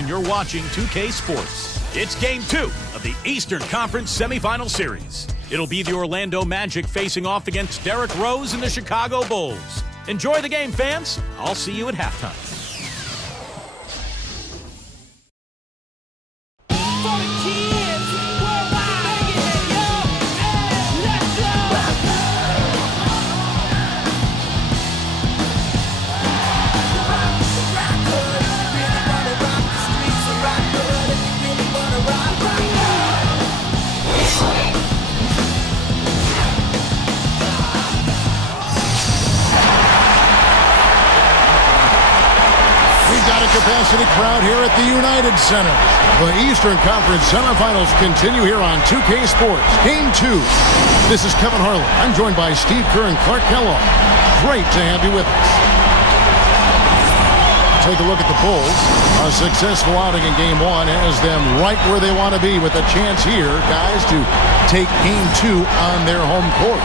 and you're watching 2K Sports. It's Game 2 of the Eastern Conference Semifinal Series. It'll be the Orlando Magic facing off against Derrick Rose and the Chicago Bulls. Enjoy the game, fans. I'll see you at halftime. Capacity crowd here at the United Center. The Eastern Conference semifinals continue here on 2K Sports. Game 2. This is Kevin Harlan. I'm joined by Steve Kerr and Clark Kellogg. Great to have you with us. Take a look at the Bulls. A successful outing in Game 1 has them right where they want to be with a chance here, guys, to take Game 2 on their home court.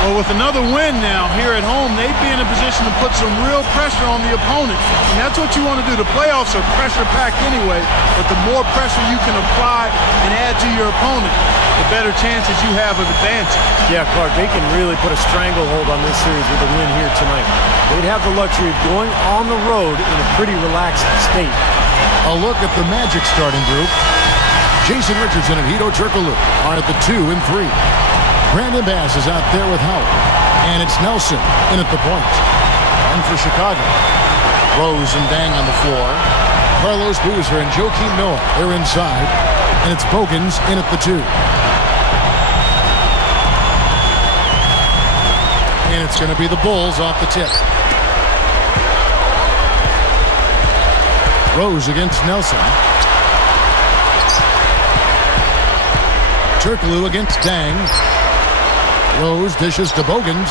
Well, with another win now here at home, they'd be in a position to put some real pressure on the opponent. And that's what you want to do. The playoffs are pressure-packed anyway, but the more pressure you can apply and add to your opponent, the better chances you have of advancing. Yeah, Clark, they can really put a stranglehold on this series with a win here tonight. They'd have the luxury of going on the road in a pretty relaxed state. A look at the Magic starting group. Jason Richardson and Hedo Turkoglu are at the 2 and 3. Brandon Bass is out there with Howard. And it's Nelson in at the point. And for Chicago, Rose and Dang on the floor. Carlos Boozer and Joakim Noah, they're inside. And it's Bogans in at the 2. And it's going to be the Bulls off the tip. Rose against Nelson. Turkoglu against Dang. Rose dishes to Bogans.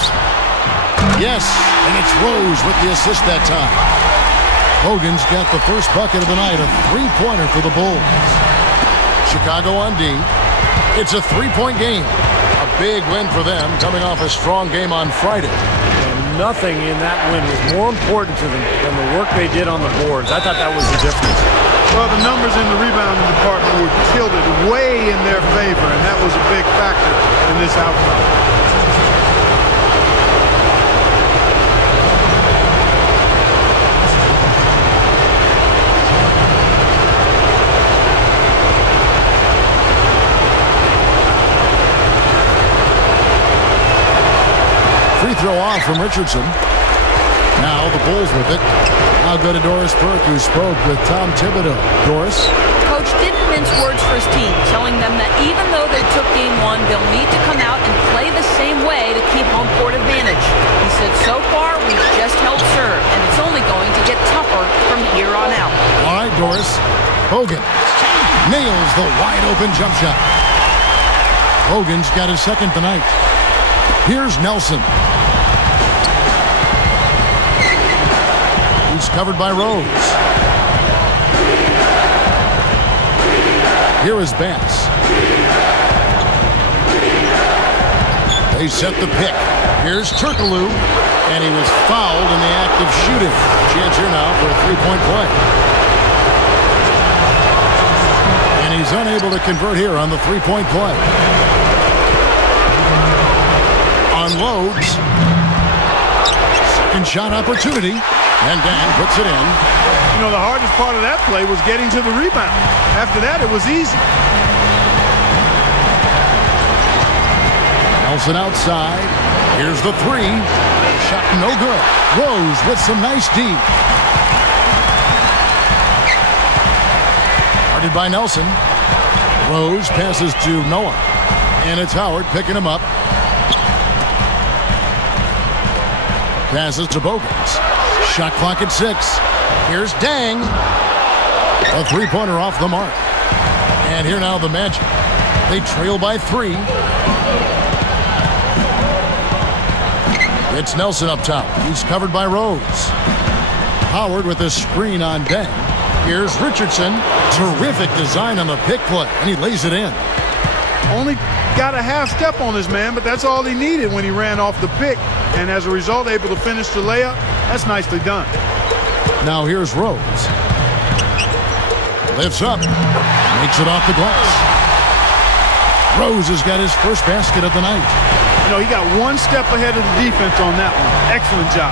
Yes, and it's Rose with the assist that time. Bogans got the first bucket of the night, a three-pointer for the Bulls. Chicago on D. It's a three-point game. A big win for them, coming off a strong game on Friday. And nothing in that win was more important to them than the work they did on the boards. I thought that was the difference. Well, the numbers in the rebounding department were tilted way in their favor, and that was a big factor in this outcome. Free throw off from Richardson. Now the Bulls with it. I'll go to Doris Burke, who spoke with Tom Thibodeau. Doris? Coach didn't mince words for his team, telling them that even though they took Game 1, they'll need to come out and play the same way to keep home court advantage. He said, so far, we've just held serve, and it's only going to get tougher from here on out. All right, Doris. Hogan nails the wide-open jump shot. Hogan's got his second tonight. Here's Nelson. He's covered by Rose. Here is Bass. They set the pick. Here's Turkoglu. And he was fouled in the act of shooting. Chance here now for a three-point play. And he's unable to convert here on the three-point play. Unloads. Second shot opportunity. And Dan puts it in. You know, the hardest part of that play was getting to the rebound. After that, it was easy. Nelson outside. Here's the three. Shot no good. Rose with some nice D. Guarded by Nelson. Rose passes to Noah. And it's Howard picking him up. Passes to Bogans. Shot clock at 6. Here's Dang. A three-pointer off the mark. And here now the Magic. They trail by 3. It's Nelson up top. He's covered by Rose. Howard with a screen on Dang. Here's Richardson. Terrific design on the pick play. And he lays it in. Only got a half step on this man, but that's all he needed when he ran off the pick. And as a result, able to finish the layup. That's nicely done. Now here's Rose. Lifts up. Makes it off the glass. Rose has got his first basket of the night. You know, he got one step ahead of the defense on that one. Excellent job.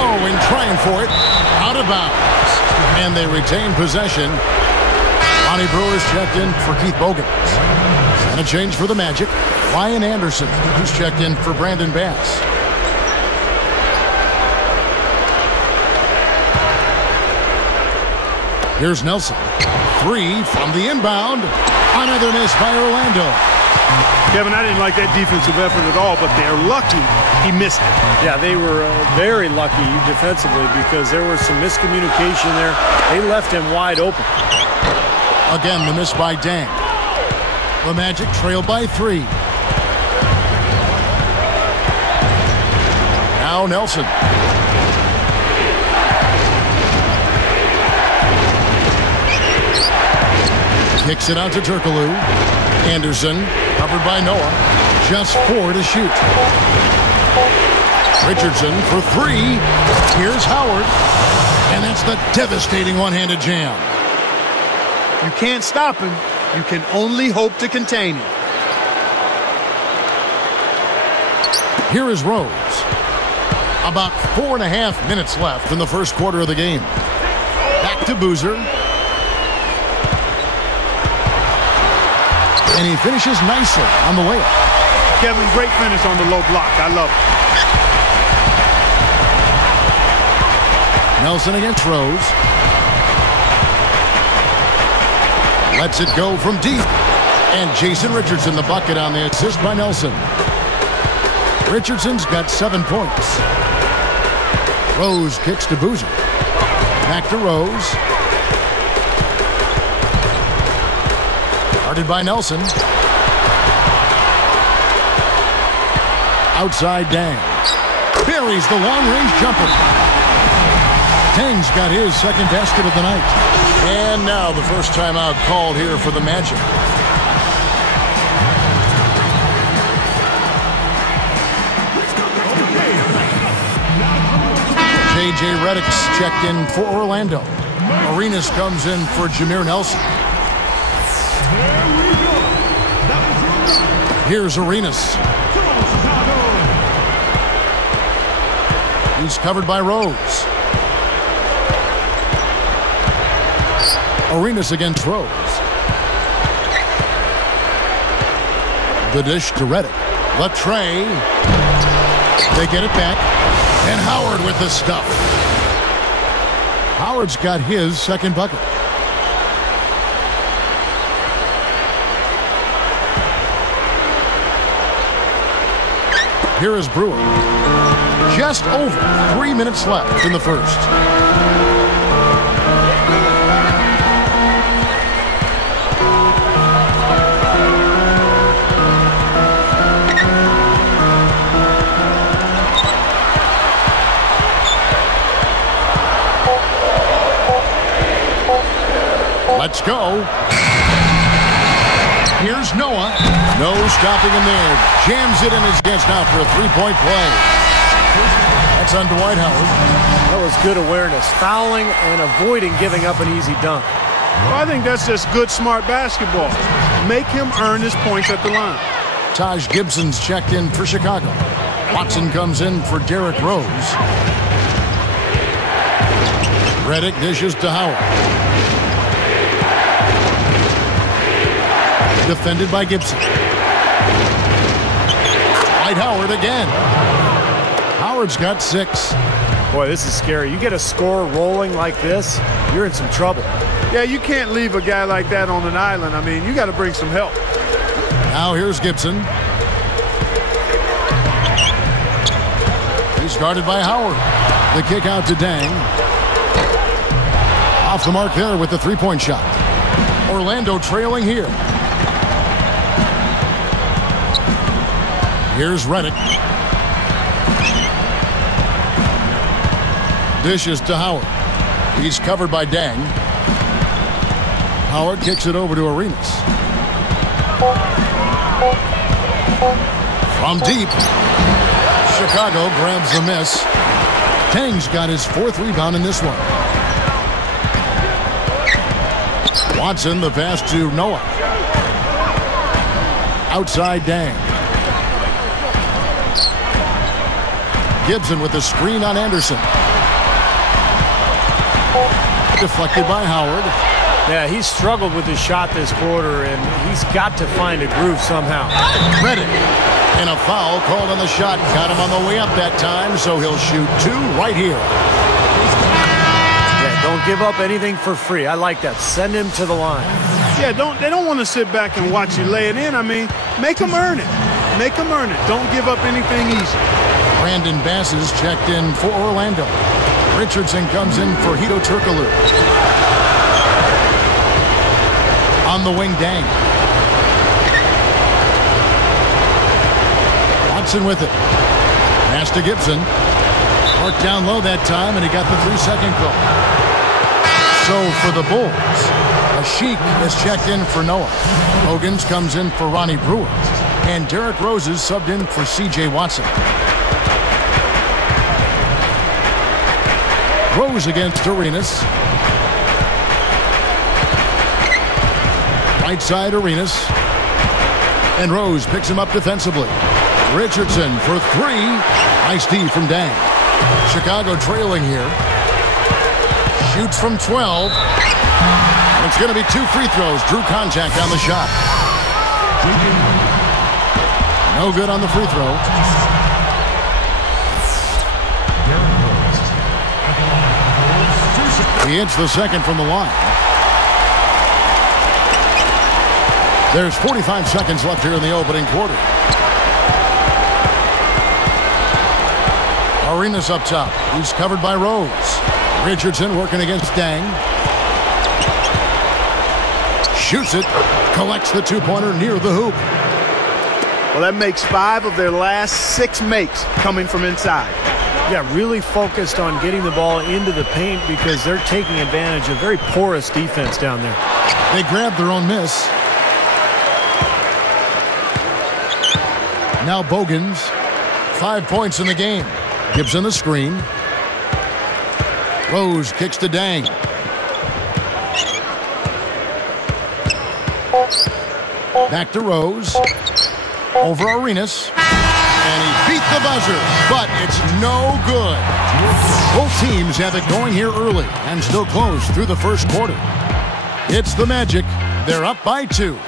Oh, and trying for it. Out of bounds. And they retain possession. Lonnie Brewer's checked in for Keith Bogans. And a change for the Magic. Ryan Anderson, who's checked in for Brandon Bass. Here's Nelson. 3 from the inbound. Another miss by Orlando. Kevin, I didn't like that defensive effort at all, but they're lucky he missed it. Yeah, they were very lucky defensively because there was some miscommunication there. They left him wide open. Again, the miss by Dang. The Magic trail by 3. Now Nelson. Kicks it out to Turkoglu. Anderson, covered by Noah. Just 4 to shoot. Richardson for 3. Here's Howard. And that's the devastating one-handed jam. You can't stop him. You can only hope to contain him. Here is Rose. About 4.5 minutes left in the first quarter of the game. Back to Boozer. And he finishes nicely on the layup. Kevin, great finish on the low block. I love it. Nelson against Rose. Lets it go from deep. And Jason Richardson the bucket on the assist by Nelson. Richardson's got 7 points. Rose kicks to Boozer. Back to Rose. Guarded by Nelson. Outside Dang. Buries the long-range jumper. Dang's got his second basket of the night. And now the first timeout called here for the Magic. J.J. Redick's checked in for Orlando. Arenas comes in for Jameer Nelson. Here's Arenas. He's covered by Rose. Arenas against Rose. The dish to Redick. Latrey. They get it back. And Howard with the stuff. Howard's got his second bucket. Here is Brewer. Just over 3 minutes left in the first. Let's go. Here's Noah. No stopping him there. Jams it in his hands now for a three-point play. That's on Dwight Howard. That was good awareness. Fouling and avoiding giving up an easy dunk. Well, I think that's just good, smart basketball. Make him earn his points at the line. Taj Gibson's checked in for Chicago. Watson comes in for Derrick Rose. Redick dishes to Howard. Defended by Gibson. Dwight Howard again. Howard's got 6. Boy, this is scary. You get a score rolling like this, you're in some trouble. Yeah, you can't leave a guy like that on an island. I mean, you got to bring some help. Now here's Gibson. He's guarded by Howard. The kick out to Dang. Off the mark there with the three-point shot. Orlando trailing here. Here's Redick. Dishes to Howard. He's covered by Dang. Howard kicks it over to Arenas. From deep. Chicago grabs the miss. Dang's got his 4th rebound in this one. Watson, the pass to Noah. Outside Dang. Gibson with the screen on Anderson. Deflected by Howard. Yeah, he's struggled with his shot this quarter, and he's got to find a groove somehow. Reddick. And a foul called on the shot. Got him on the way up that time, so he'll shoot 2 right here. Yeah, don't give up anything for free. I like that. Send him to the line. Yeah, they don't want to sit back and watch you lay it in. I mean, make them earn it. Make them earn it. Don't give up anything easy. Brandon Bass is checked in for Orlando. Richardson comes in for Hedo Turkoglu. On the wing, Dang. Watson with it. Pass to Gibson. Worked down low that time, and he got the 3-second call. So for the Bulls, Asik is checked in for Noah. Hogans comes in for Ronnie Brewer. And Derrick Rose is subbed in for C.J. Watson. Rose against Arenas. Right side Arenas. And Rose picks him up defensively. Richardson for 3. Nice D from Dang. Chicago trailing here. Shoots from 12. And it's going to be 2 free throws. Drew contact on the shot. No good on the free throw. He hits the second from the line. There's 45 seconds left here in the opening quarter. Arenas up top. He's covered by Rose. Richardson working against Dang. Shoots it. Collects the 2-pointer near the hoop. Well, that makes 5 of their last 6 makes coming from inside. Yeah, really focused on getting the ball into the paint because they're taking advantage of very porous defense down there. They grabbed their own miss. Now Bogans. 5 points in the game. Gibson the screen. Rose kicks to Dang. Back to Rose. Over Arenas. And he beat the buzzer, but it's no good. Both teams have it going here early and still close through the first quarter. It's the Magic. They're up by 2.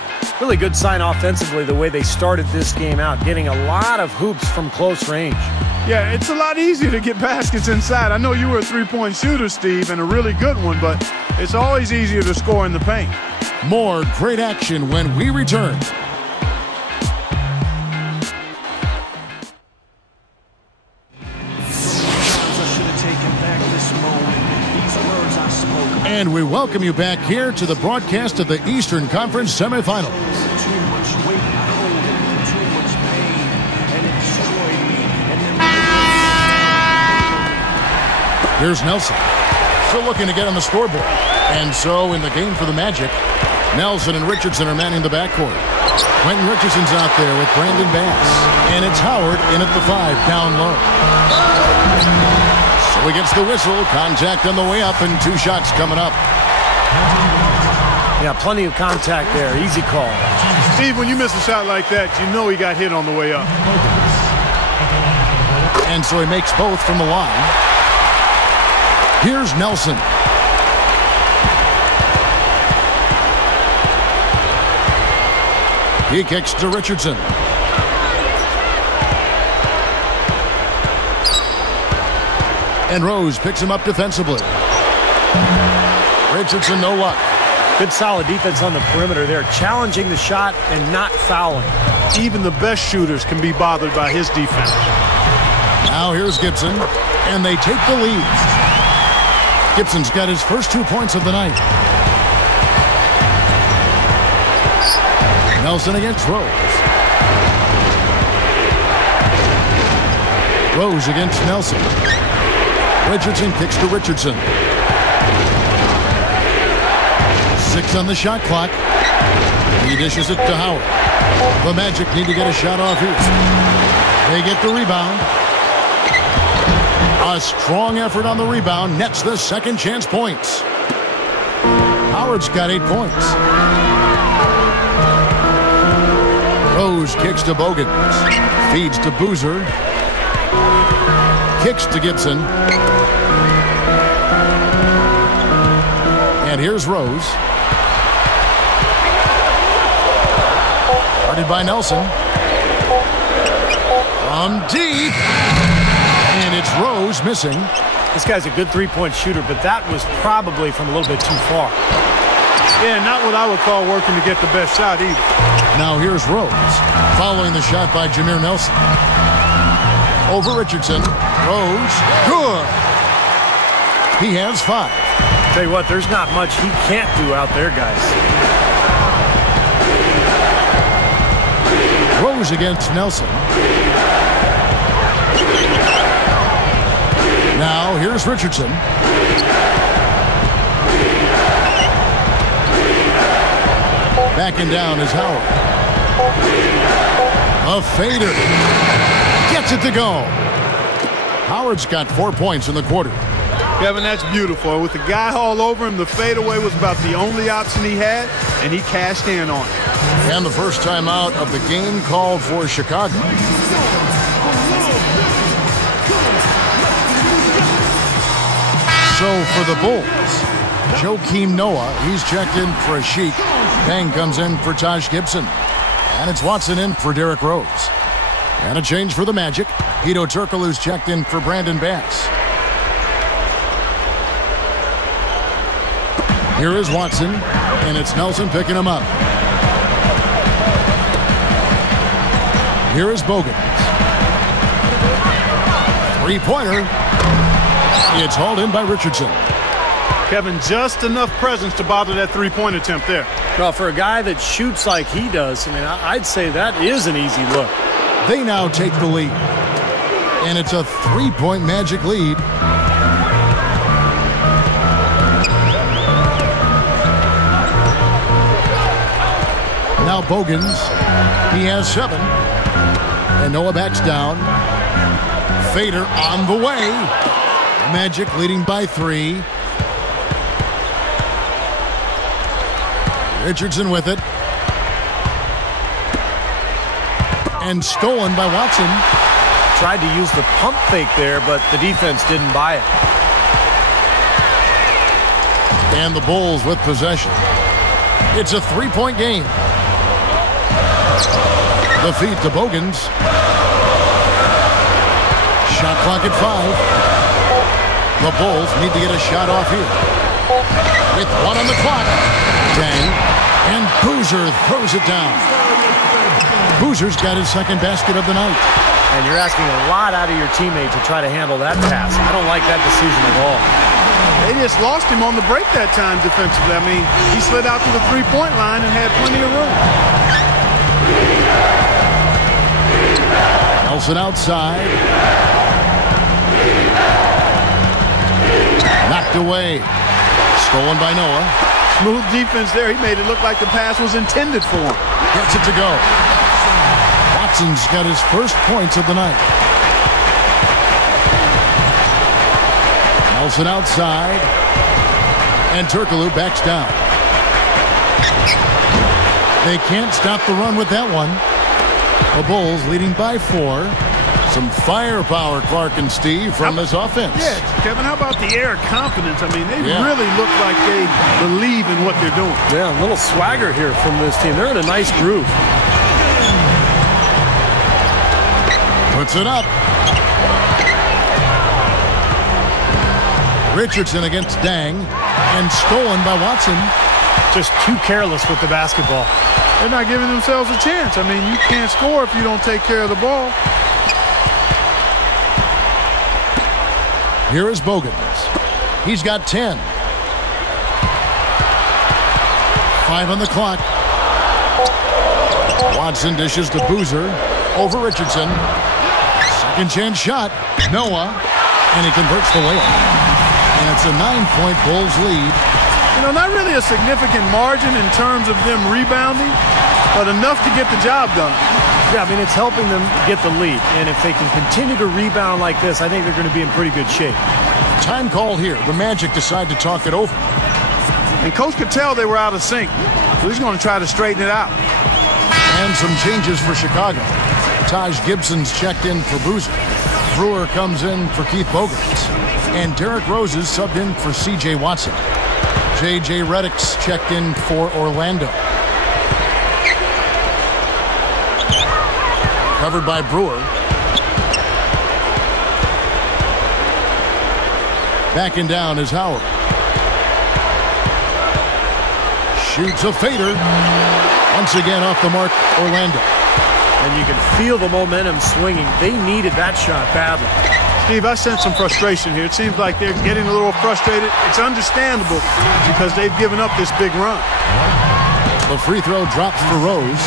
Really good sign offensively the way they started this game out, getting a lot of hoops from close range. Yeah, it's a lot easier to get baskets inside. I know you were a 3-point shooter, Steve, and a really good one, but it's always easier to score in the paint. More great action when we return. And we welcome you back here to the broadcast of the Eastern Conference semifinals. Here's Nelson. Still looking to get on the scoreboard. And so in the game for the Magic, Nelson and Richardson are manning the backcourt. Quentin Richardson's out there with Brandon Bass. And it's Howard in at the 5, down low. So he gets the whistle. Contact on the way up and 2 shots coming up. Yeah, plenty of contact there. Easy call. Steve, when you miss a shot like that, you know he got hit on the way up. And so he makes both from the line. Here's Nelson. He kicks to Richardson. And Rose picks him up defensively. Richardson, no luck. Good solid defense on the perimeter there, challenging the shot and not fouling. Even the best shooters can be bothered by his defense. Now here's Gibson, and they take the lead. Gibson's got his first 2 points of the night. Nelson against Rose. Rose against Nelson. Richardson kicks to Richardson. 6 on the shot clock. He dishes it to Howard. The Magic need to get a shot off here. They get the rebound. A strong effort on the rebound nets the second chance points. Howard's got 8 points. Rose kicks to Bogans. Feeds to Boozer. Kicks to Gibson. And here's Rose. Guarded by Nelson. From deep. And it's Rose missing. This guy's a good three-point shooter, but that was probably from a little bit too far. Yeah, not what I would call working to get the best shot either. Now here's Rose, following the shot by Jameer Nelson. Over Richardson. Rose, good. He has 5. Tell you what, there's not much he can't do out there, guys. Rose against Nelson. Now here's Richardson. Backing down is Howard. A fader. Gets it to go. Howard's got 4 points in the quarter. Kevin, that's beautiful. With the guy all over him, the fadeaway was about the only option he had, and he cashed in on it. And the first time out of the game called for Chicago. So for the Bulls, Joakim Noah, he's checked in for a Sheik. Pang comes in for Taj Gibson. And it's Watson in for Derrick Rose. And a change for the Magic. Hedo Turkoglu's checked in for Brandon Bass. Here is Watson, and it's Nelson picking him up. Here is Bogans. Three-pointer. It's hauled in by Richardson. Kevin, just enough presence to bother that three-point attempt there. Well, for a guy that shoots like he does, I mean, I'd say that is an easy look. They now take the lead. And it's a 3-point Magic lead. Now Bogans, he has 7. And Noah backs down. Fader on the way. Magic leading by 3. Richardson with it. And stolen by Watson. Tried to use the pump fake there, but the defense didn't buy it. And the Bulls with possession. It's a 3-point game. The feed to Bogans. Shot clock at 5. The Bulls need to get a shot off here. With 1 on the clock. Dang. And Boozer throws it down. Boozer's got his second basket of the night. And you're asking a lot out of your teammate to try to handle that pass. I don't like that decision at all. They just lost him on the break that time defensively. I mean, he slid out to the three-point line and had plenty of room. Nelson outside. Knocked away. Stolen by Noah. Smooth defense there. He made it look like the pass was intended for him. Gets it to go. Watson's got his first points of the night. Nelson outside. And Turkoglu backs down. They can't stop the run with that one. The Bulls leading by 4. Some firepower, Clark and Steve, from this offense. Yeah, Kevin, how about the air confidence? I mean, they really look like they believe in what they're doing. Yeah, a little swagger here from this team. They're in a nice groove. Puts it up. Richardson against Dang. And stolen by Watson. Just too careless with the basketball. They're not giving themselves a chance. I mean, you can't score if you don't take care of the ball. Here is Bogans. He's got 10. 5 on the clock. Watson dishes to Boozer. Over Richardson. Second chance shot. Noah. And he converts the layup. And it's a 9-point Bulls lead. You know, not really a significant margin in terms of them rebounding, but enough to get the job done. Yeah, I mean, it's helping them get the lead. And if they can continue to rebound like this, I think they're going to be in pretty good shape. Time call here. The Magic decide to talk it over. And Coach could tell they were out of sync, so he's going to try to straighten it out. And some changes for Chicago. Taj Gibson's checked in for Boozer. Brewer comes in for Keith Bogans. And Derrick Rose is subbed in for C.J. Watson. J.J. Redick's checked in for Orlando. Covered by Brewer. Backing down is Howard. Shoots a fader. Once again off the mark, Orlando. And you can feel the momentum swinging. They needed that shot badly. Steve, I sense some frustration here. It seems like they're getting a little frustrated. It's understandable because they've given up this big run. The free throw drops for Rose.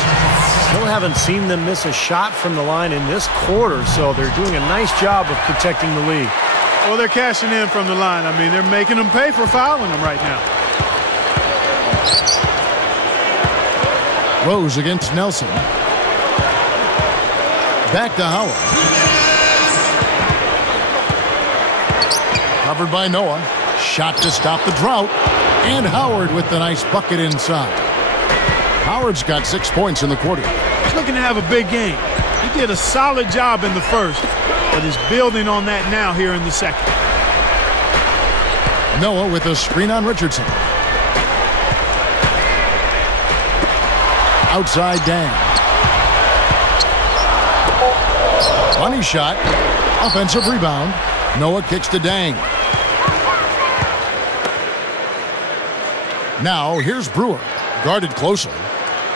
Still haven't seen them miss a shot from the line in this quarter, so they're doing a nice job of protecting the lead. Well, they're cashing in from the line. I mean, they're making them pay for fouling them right now. Rose against Nelson. Back to Howard. Covered by Noah. Shot to stop the drought. And Howard with the nice bucket inside. Howard's got 6 points in the quarter. He's looking to have a big game. He did a solid job in the first, but is building on that now here in the second. Noah with a screen on Richardson. Outside Dang. Funny shot. Offensive rebound. Noah kicks to Dang. Now here's Brewer. Guarded closely.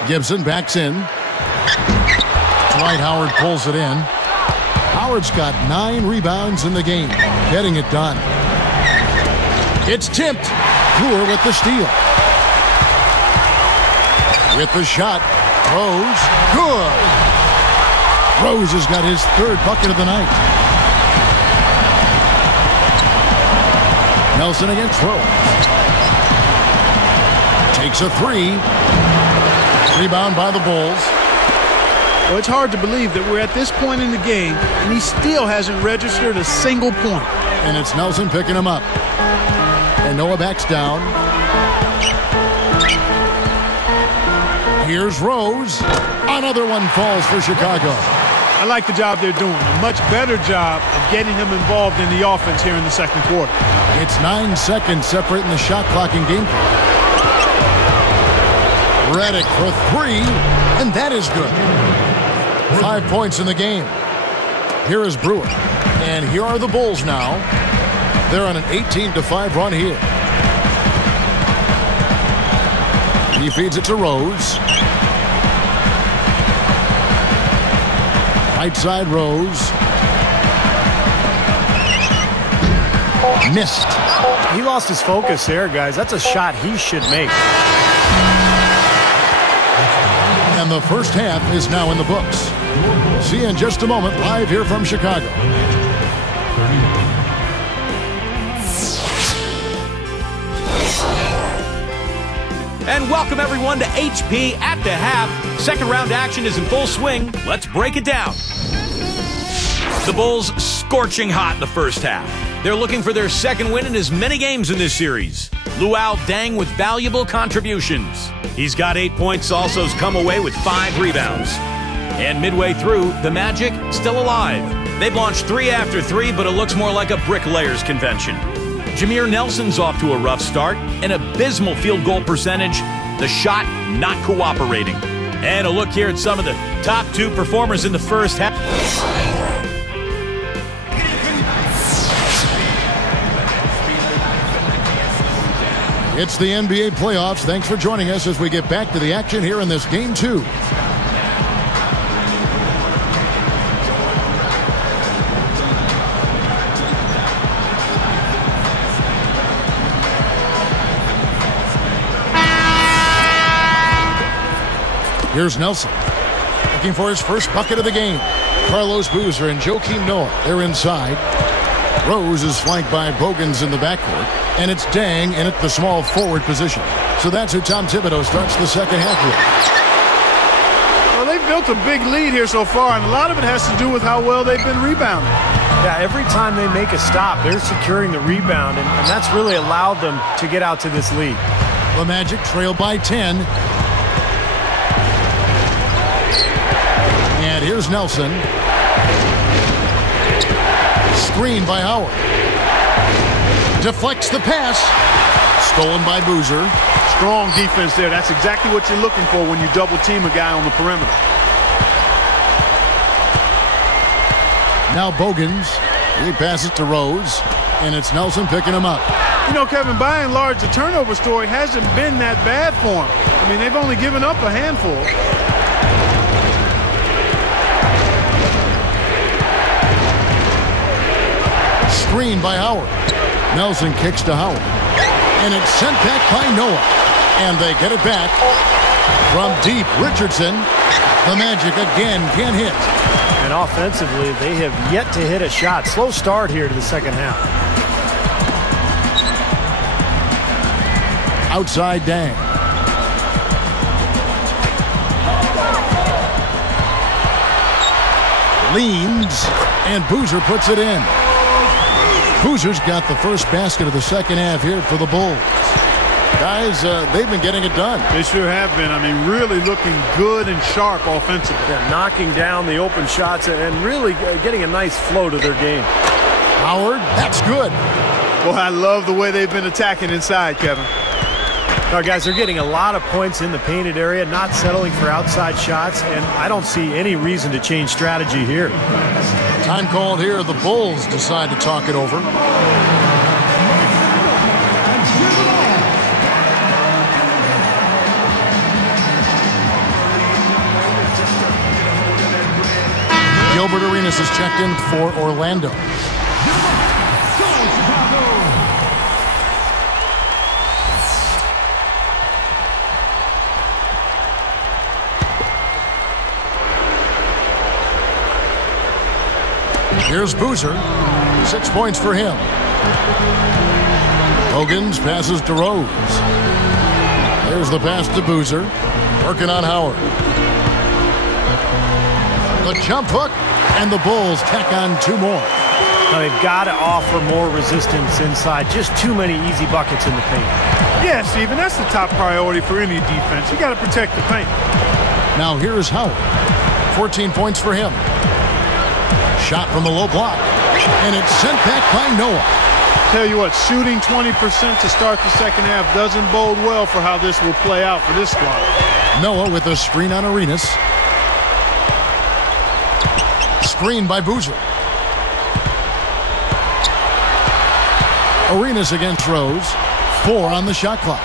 Gibson backs in. Dwight Howard pulls it in. Howard's got 9 rebounds in the game. Getting it done. It's tipped. Brewer with the steal. With the shot. Rose. Good. Rose has got his 3rd bucket of the night. Nelson against Rose. Takes a 3. Rebound by the Bulls. Well, it's hard to believe that we're at this point in the game and he still hasn't registered a single point. And it's Nelson picking him up. And Noah backs down. Here's Rose. Another one falls for Chicago. I like the job they're doing. A much better job of getting him involved in the offense here in the second quarter. It's 9 seconds separating the shot clock and game clock. Redick for 3, and that is good. 5 points in the game. Here is Brewer. And here are the Bulls now. They're on an 18-5 run here. He feeds it to Rose. Right side Rose. Missed. He lost his focus there, guys. That's a shot he should make. And the first half is now in the books. See you in just a moment, live here from Chicago. And welcome everyone to HP at the half. Second round action is in full swing. Let's break it down. The Bulls scorching hot in the first half. They're looking for their second win in as many games in this series. Luol Deng with valuable contributions. He's got 8 points, also has come away with 5 rebounds. And midway through, the Magic still alive. They've launched 3 after 3, but it looks more like a bricklayers convention. Jameer Nelson's off to a rough start, an abysmal field goal percentage, the shot not cooperating. And a look here at some of the top 2 performers in the first half. It's the NBA playoffs. Thanks for joining us as we get back to the action here in this Game 2. Here's Nelson, looking for his first bucket of the game. Carlos Boozer and Joakim Noah, they're inside. Rose is flanked by Bogans in the backcourt, and it's Deng in at the small forward position. So that's who Tom Thibodeau starts the second half with. Well, they've built a big lead here so far, and a lot of it has to do with how well they've been rebounding. Yeah, every time they make a stop, they're securing the rebound, and that's really allowed them to get out to this lead. The Magic trail by 10. And here's Nelson. Screen by Howard. Deflects the pass. Stolen by Boozer. Strong defense there. That's exactly what you're looking for when you double team a guy on the perimeter. Now Bogans. He passes to Rose. And it's Nelson picking him up. You know, Kevin, by and large, the turnover story hasn't been that bad for him. I mean, they've only given up a handful. Screen by Howard. Nelson kicks to Howard. And it's sent back by Noah. And they get it back. From deep, Richardson. The Magic again can't hit. And offensively, they have yet to hit a shot. Slow start here to the second half. Outside Dang. Leans. And Boozer puts it in. Boozer's got the first basket of the second half here for the Bulls. Guys, they've been getting it done. They sure have been. I mean, really looking good and sharp offensively. Yeah, knocking down the open shots and really getting a nice flow to their game. Howard, that's good. Well, I love the way they've been attacking inside, Kevin. Now, guys, they're getting a lot of points in the painted area, not settling for outside shots, and I don't see any reason to change strategy here. Time called here. The Bulls decide to talk it over. Gilbert Arenas is checked in for Orlando. Here's Boozer. 6 points for him. Bogans passes to Rose. There's the pass to Boozer. Working on Howard. The jump hook, and the Bulls tack on 2 more. Now they've got to offer more resistance inside. Just too many easy buckets in the paint. Yeah, Steven, that's the top priority for any defense. You got to protect the paint. Now here is Howard. 14 points for him. Shot from the low block, and it's sent back by Noah. Tell you what, shooting 20% to start the second half doesn't bode well for how this will play out for this squad. Noah with a screen on Arenas. Screen by Boozer. Arenas against Rose. 4 on the shot clock.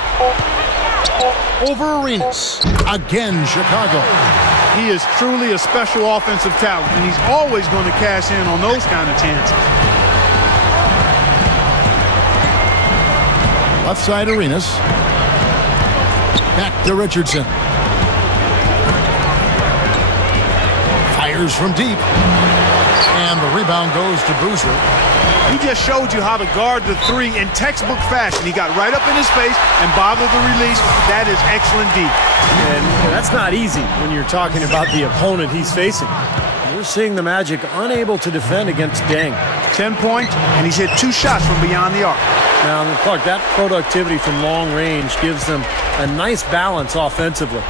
Over Arenas. Again, Chicago. He is truly a special offensive talent, and he's always going to cash in on those kind of chances. Left side Arenas. Back to Richardson. Fires from deep. And the rebound goes to Boozer. He just showed you how to guard the 3 in textbook fashion. He got right up in his face and bothered the release. That is excellent D. And that's not easy when you're talking about the opponent he's facing. We're seeing the Magic unable to defend against Deng. 10 points, and he's hit 2 shots from beyond the arc. Now, Clark, that productivity from long range gives them a nice balance offensively.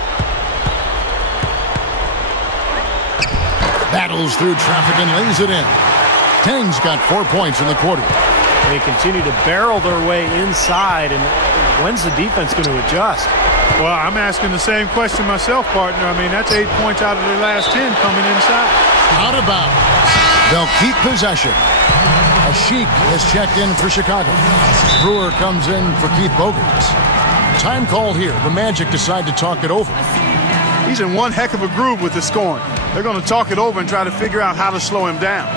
Battles through traffic and lays it in. Deng's got 4 points in the quarter. They continue to barrel their way inside, and when's the defense going to adjust? Well, I'm asking the same question myself, partner. I mean, that's 8 points out of their last 10 coming inside. Out of bounds. They'll keep possession. Asik is checked in for Chicago. Brewer comes in for Keith Bogans. Time called here. The Magic decide to talk it over. He's in one heck of a groove with the scoring. They're going to talk it over and try to figure out how to slow him down.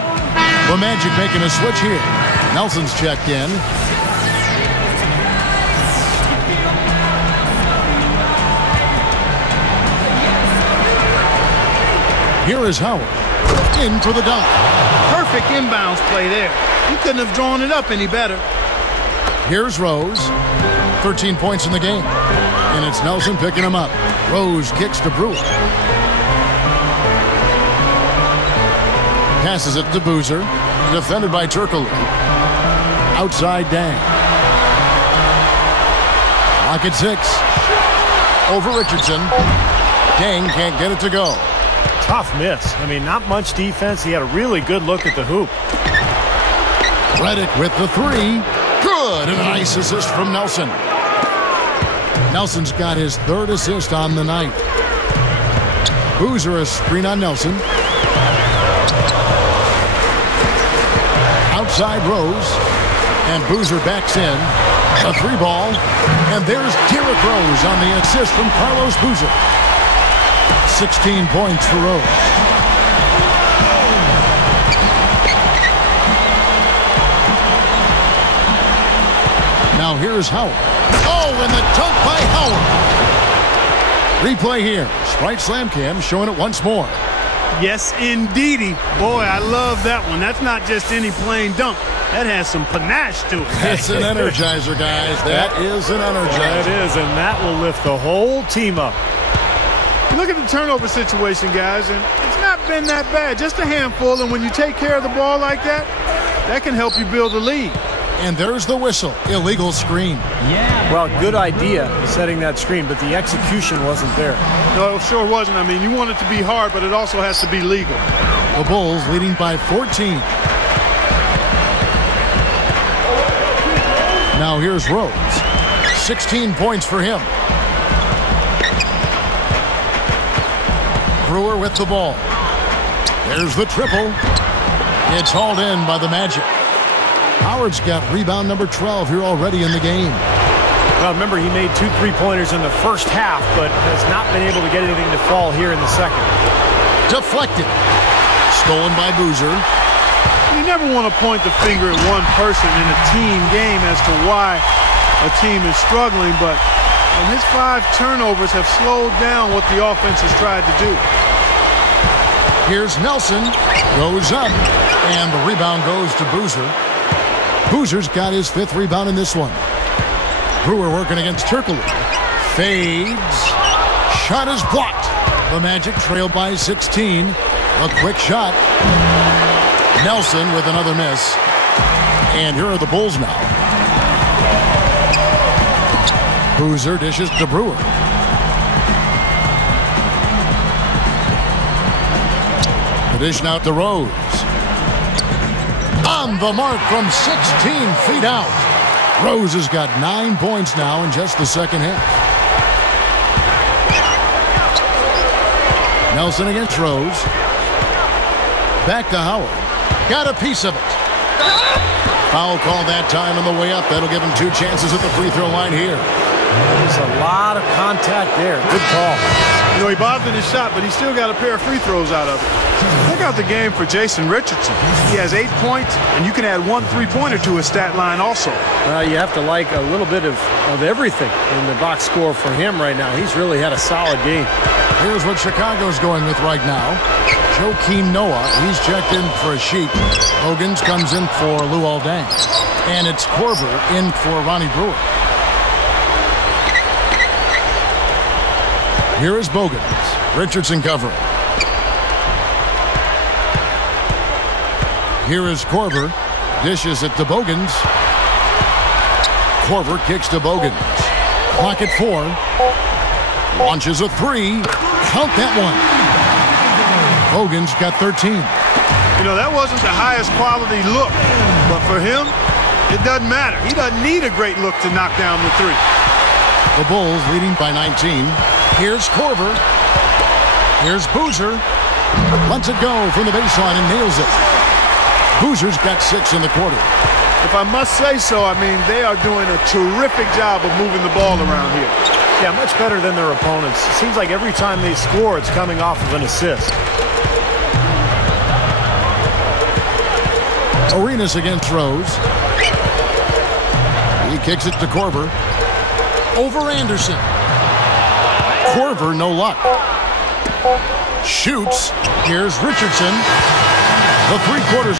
The Magic making a switch here. Nelson's checked in. Here is Howard. In for the dunk. Perfect inbounds play there. You couldn't have drawn it up any better. Here's Rose. 13 points in the game. And it's Nelson picking him up. Rose kicks to Brewer. Passes it to Boozer. Defended by Turkoglu. Outside Deng. Clock at 6. Over Richardson. Deng can't get it to go. Tough miss. I mean, not much defense. He had a really good look at the hoop. Redick with the 3. Good. And a nice assist from Nelson. Nelson's got his 3rd assist on the night. Boozer a screen on Nelson. Outside Rose. And Boozer backs in. A 3-ball. And there's Derrick Rose on the assist from Carlos Boozer. 16 points for Rose. Now here's Howard. Oh, and the dunk by Howard. Replay here. Sprite Slam Cam showing it once more. Yes, indeedy. Boy, I love that one. That's not just any plain dunk. That has some panache to it. That's an energizer, guys. That is an energizer. That is, and that will lift the whole team up. Look at the turnover situation, guys, and it's not been that bad. Just a handful, and when you take care of the ball like that, that can help you build a lead. And there's the whistle. Illegal screen. Yeah. Well, good idea setting that screen, but the execution wasn't there. No, it sure wasn't. I mean, you want it to be hard, but it also has to be legal. The Bulls leading by 14. Now here's Rose. 16 points for him. Brewer with the ball. There's the triple. It's hauled in by the Magic. Howard's got rebound number 12 here already in the game. Well, remember, he made 2 3-pointers in the first half, but has not been able to get anything to fall here in the second. Deflected. Stolen by Boozer. You never want to point the finger at one person in a team game as to why a team is struggling, but his 5 turnovers have slowed down what the offense has tried to do. Here's Nelson. Goes up. And the rebound goes to Boozer. Boozer's got his 5th rebound in this one. Brewer working against Turkoglu. Fades. Shot is blocked. The Magic trail by 16. A quick shot. Nelson with another miss. And here are the Bulls now. Boozer dishes to Brewer. The dish out to Rose. On the mark from 16 feet out. Rose has got 9 points now in just the second half. Nelson against Rose. Back to Howard. Got a piece of it. Foul call that time on the way up. That'll give him 2 chances at the free throw line here. There's a lot of contact there. Good call. You know, he bothered his shot, but he still got a pair of free throws out of it. Check out the game for Jason Richardson. He has 8 points, and you can add 1 3-pointer to his stat line also. You have to like a little bit of everything in the box score for him right now. He's really had a solid game. Here's what Chicago's going with right now. Joakim Noah, he's checked in for a sheet. Bogans comes in for Luol Deng. And it's Korver in for Ronnie Brewer. Here is Bogans. Richardson covering. Here is Korver. Dishes it to Bogans. Korver kicks to Bogans. Clock at 4. Launches a 3. Count that one. Bogans got 13. You know, that wasn't the highest quality look, but for him, it doesn't matter. He doesn't need a great look to knock down the 3. The Bulls leading by 19. Here's Korver. Here's Boozer. Lets it go from the baseline and nails it. Boozer's got 6 in the quarter. If I must say so, I mean, they are doing a terrific job of moving the ball around here. Yeah, much better than their opponents. It seems like every time they score, it's coming off of an assist. Arenas against Rose. He kicks it to Korver. Over Anderson. Korver, no luck. Shoots. Here's Richardson. The 3-quarters.